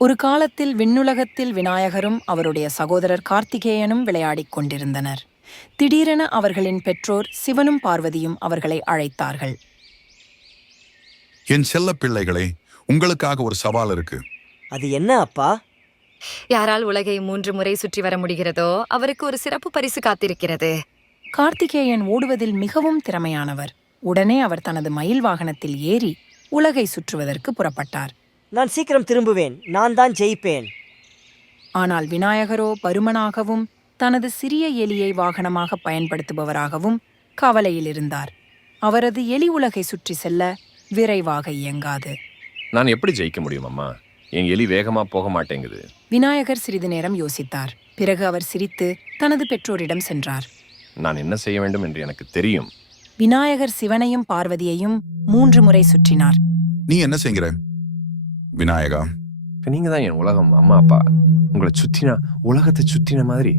ஒரு காலத்தில் விண்ணுலகத்தில் விநாயகரும் அவருடைய சகோதரர் கார்த்திகேயனும் விளையாடிக் கொண்டிருந்தனர். திடீரென அவர்களின் பெற்றோர் சிவனும் பார்வதியும் அவர்களை அழைத்தார்கள். என் செல்ல பிள்ளைகளே, உங்களுக்காக ஒரு சவால் இருக்கு. அது என்ன அப்பா? யாரால் உலகை 3 முறை சுற்றி வர முடிகிறதோ அவருக்கு ஒரு சிறப்பு பரிசு காத்திருக்கிறது. கார்த்திகேயன் ஓடுவதில் மிகவும் திறமையானவர். உடனே அவர் தனது மயில் வாகனத்தில் ஏறி உலகை சுற்றுவதற்கு புறப்பட்டார். நான் சீக்கிரம் திரும்புவேன், நான் தான் ஜெயிப்பேன். ஆனால் விநாயகரோ பருமனாகவும் தனது சிறிய எலியை வாகனமாக பயன்படுத்துபவராகவும் கவலையில் இருந்தார். அவரது எலி உலகை சுற்றி செல்ல விரைவாக இயங்காது. நான் எப்படி ஜெயிக்க முடியும் அம்மா? என் எலி வேகமா போக மாட்டேங்குது. விநாயகர் சிறிது நேரம் யோசித்தார். பிறகு அவர் சிரித்து தனது பெற்றோரிடம் சென்றார். நான் என்ன செய்ய வேண்டும் என்று எனக்கு தெரியும். விநாயகர் சிவனையும் பார்வதியையும் 3 முறை சுற்றினார். நீ என்ன செய்கிற விநாயகா? நீங்க தான் என் உலகம் அம்மா அப்பா. உங்களை சுத்தினா உலகத்தை சுத்தின மாதிரி.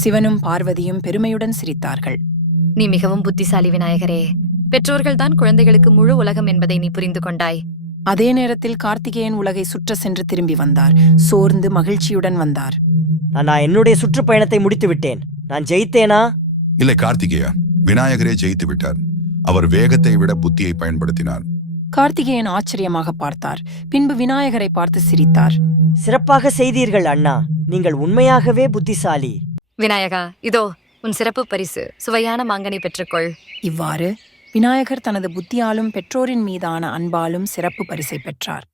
சிவனும் பார்வதியும் பெருமையுடன் சிரித்தார்கள். நீ மிகவும் புத்திசாலி விநாயகரே. பெற்றோர்கள் தான் குழந்தைகளுக்கு முழு உலகம் என்பதை நீ புரிந்து கொண்டாய். அதே நேரத்தில் கார்த்திகேயன் உலகை சுற்ற சென்று திரும்பி வந்தார். சோர்ந்து மகிழ்ச்சியுடன் வந்தார். நான் என்னுடைய சுற்றுப்பயணத்தை முடித்து விட்டேன். நான் ஜெயித்தேனா? இல்லை கார்த்திகேயா, விநாயகரே ஜெயித்து விட்டார். அவர் வேகத்தை விட புத்தியை பயன்படுத்தினார். கார்த்திகேயன் ஆச்சரியமாக பார்த்தார். பின்பு விநாயகரை பார்த்து சிரித்தார். சிறப்பாக செய்தீர்கள் அண்ணா, நீங்கள் உண்மையாகவே புத்திசாலி. விநாயகா, இதோ உன் சிறப்பு பரிசு. சுவையான மாங்கனி பெற்றுக்கொள். இவ்வாறு விநாயகர் தனது புத்தியாலும் பெற்றோரின் மீதான அன்பாலும் சிறப்பு பரிசை பெற்றார்.